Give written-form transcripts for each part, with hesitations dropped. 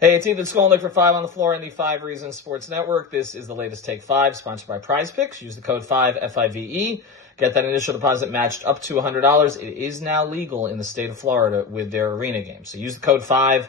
Hey, it's Ethan Skolnick for 5 on the Floor in the 5 Reasons Sports Network. This is the latest Take 5, sponsored by Prize Picks. Use the code 5, F-I-V-E. Get that initial deposit matched up to $100. It is now legal in the state of Florida with their arena games. So use the code 5,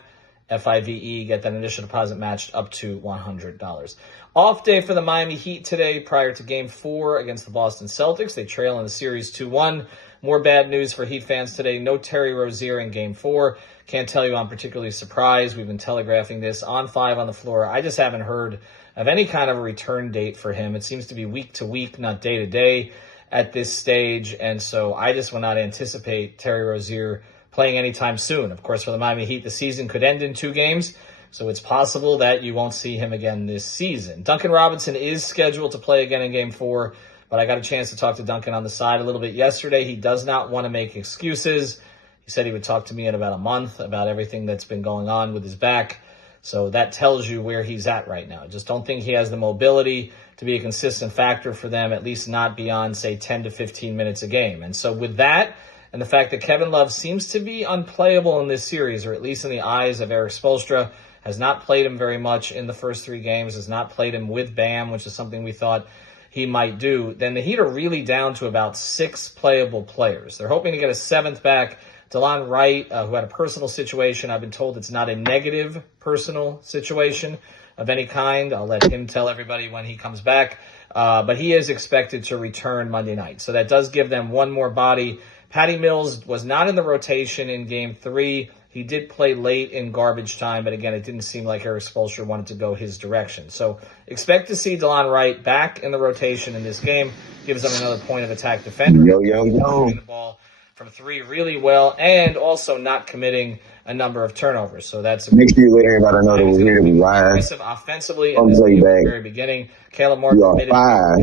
F-I-V-E. Get that initial deposit matched up to $100. Off day for the Miami Heat today prior to Game 4 against the Boston Celtics. They trail in the series 2-1. More bad news for Heat fans today. No Terry Rozier in Game 4. Can't tell you I'm particularly surprised. We've been telegraphing this on 5 on the Floor. I just haven't heard of any kind of a return date for him. It seems to be week to week, not day to day at this stage. And so I just will not anticipate Terry Rozier playing anytime soon. Of course, for the Miami Heat, the season could end in 2 games. So it's possible that you won't see him again this season. Duncan Robinson is scheduled to play again in Game 4. But I got a chance to talk to Duncan on the side a little bit yesterday. He does not want to make excuses. He said he would talk to me in about a month about everything that's been going on with his back. So that tells you where he's at right now. I just don't think he has the mobility to be a consistent factor for them, at least not beyond, say, 10 to 15 minutes a game. And so with that, and the fact that Kevin Love seems to be unplayable in this series, or at least in the eyes of Erik Spoelstra, has not played him very much in the first 3 games, has not played him with Bam, which is something we thought he might do, then the Heat are really down to about 6 playable players. They're hoping to get a 7th back, Delon Wright, who had a personal situation. I've been told it's not a negative personal situation of any kind. I'll let him tell everybody when he comes back. But he is expected to return Monday night. So that does give them one more body. Patty Mills was not in the rotation in Game 3. He did play late in garbage time, but again, it didn't seem like Erik Spoelstra wanted to go his direction. So expect to see Delon Wright back in the rotation in this game. Gives them another point of attack defender. Shooting the ball from 3 really well, and also not committing a number of turnovers. So that's make sure you let everybody know that we're here to be live. Aggressive offensively at the very beginning. Caleb Martin admitted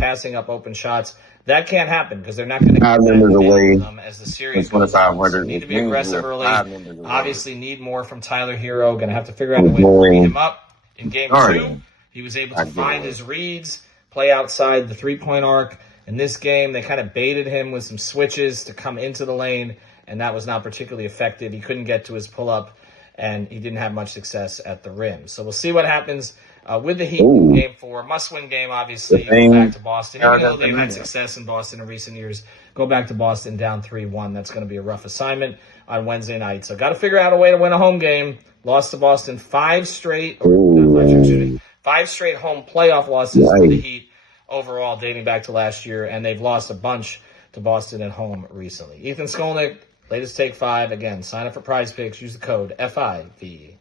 passing up open shots. That can't happen because they're not going to 5 members away as the series goes on. Need to be aggressive early. Obviously need more from Tyler Herro. Going to have to figure out a way to beat him up. In Game 2, he was able to find his reads, play outside the 3-point arc. In this game, they kind of baited him with some switches to come into the lane, and that was not particularly effective. He couldn't get to his pull-up, and he didn't have much success at the rim. So we'll see what happens with the Heat in Game 4. Must-win game, obviously. Go back to Boston. Even though they've had success in Boston in recent years, go back to Boston down 3-1. That's going to be a rough assignment on Wednesday night. So got to figure out a way to win a home game. Lost to Boston 5 straight home playoff losses for the Heat overall dating back to last year, and they've lost a bunch to Boston at home recently. Ethan Skolnick, latest Take 5. Again, sign up for Prize Picks. Use the code FIVE.